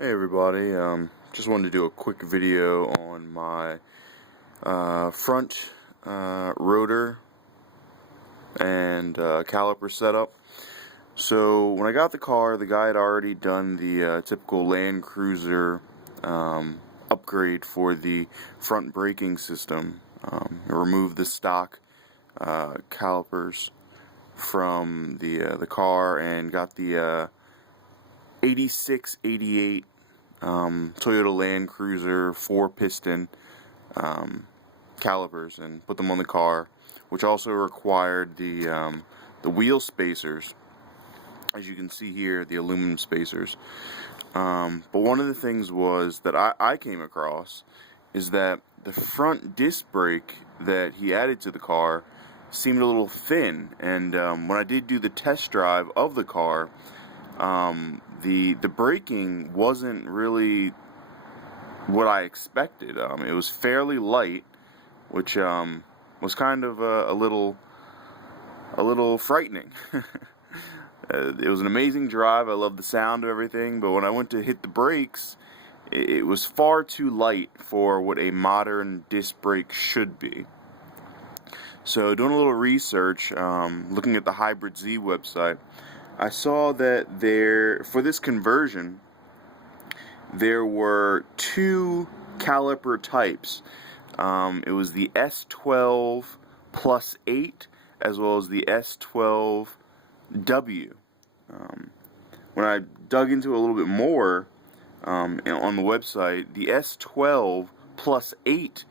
Hey everybody, just wanted to do a quick video on my front rotor and caliper setup. So when I got the car, the guy had already done the typical Land Cruiser upgrade for the front braking system. He removed the stock calipers from the car and got the 86, 88 Toyota Land Cruiser 4-piston calipers and put them on the car, which also required the wheel spacers, as you can see here, the aluminum spacers. But one of the things was that I came across is that the front disc brake that he added to the car seemed a little thin, and when I did do the test drive of the car, the braking wasn't really what I expected. It was fairly light, which was kind of a little frightening. It was an amazing drive. I loved the sound of everything, but when I went to hit the brakes, it was far too light for what a modern disc brake should be. So doing a little research, looking at the Hybrid Z website, I saw that for this conversion, there were two caliper types. It was the S12 plus 8 as well as the S12W. When I dug into it a little bit more on the website, the S12 plus 8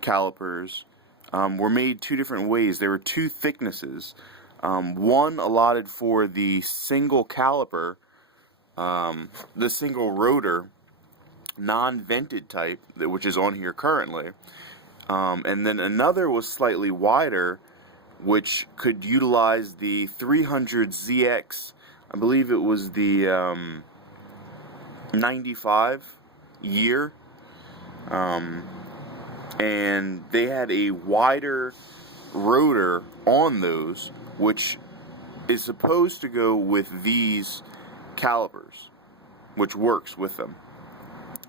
calipers were made two different ways. There were two thicknesses. One allotted for the single caliper, the single rotor, non-vented type, which is on here currently, and then another was slightly wider, which could utilize the 300ZX. I believe it was the 95 year, and they had a wider rotor on those, which is supposed to go with these calipers, which works with them.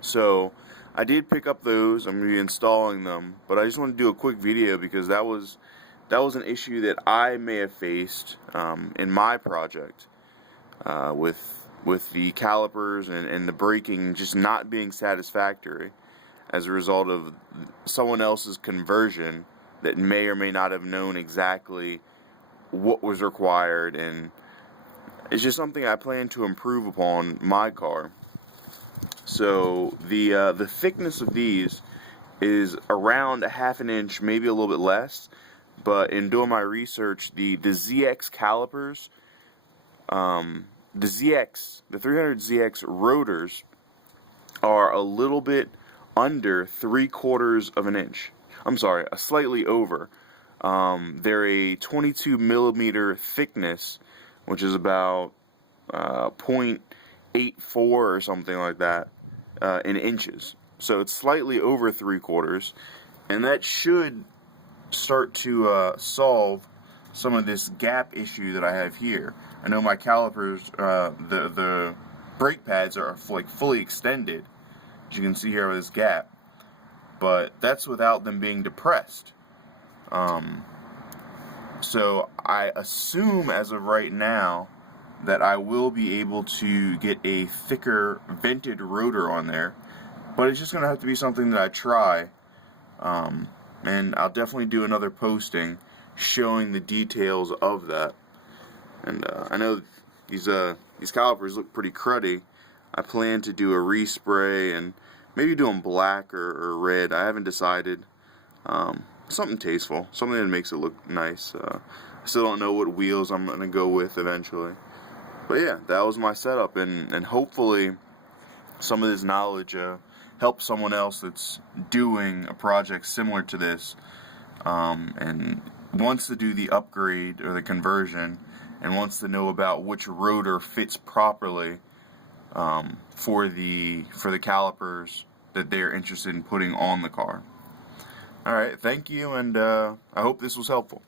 So I did pick up those. I'm going to be installing them, but I just want to do a quick video because that was an issue that I may have faced in my project with the calipers and the braking just not being satisfactory as a result of someone else's conversion that may or may not have known exactly what was required, and it's just something I plan to improve upon my car. So the thickness of these is around a half an inch, maybe a little bit less, but in doing my research, the ZX calipers, the 300ZX rotors are a little bit under 3/4 of an inch. I'm sorry, slightly over. They're a 22 millimeter thickness, which is about 0.84 or something like that in inches. So it's slightly over 3/4, and that should start to solve some of this gap issue that I have here. I know my calipers, the brake pads are like fully extended, as you can see here with this gap, but that's without them being depressed. So I assume as of right now that I will be able to get a thicker vented rotor on there, but it's just going to have to be something that I try, and I'll definitely do another posting showing the details of that. And I know these calipers look pretty cruddy. I plan to do a respray and maybe do them black or red. I haven't decided. Something tasteful, something that makes it look nice. I still don't know what wheels I'm going to go with eventually. But yeah, that was my setup, and hopefully some of this knowledge helps someone else that's doing a project similar to this, and wants to do the upgrade or the conversion, and wants to know about which rotor fits properly for the calipers that they're interested in putting on the car. Alright, thank you, and I hope this was helpful.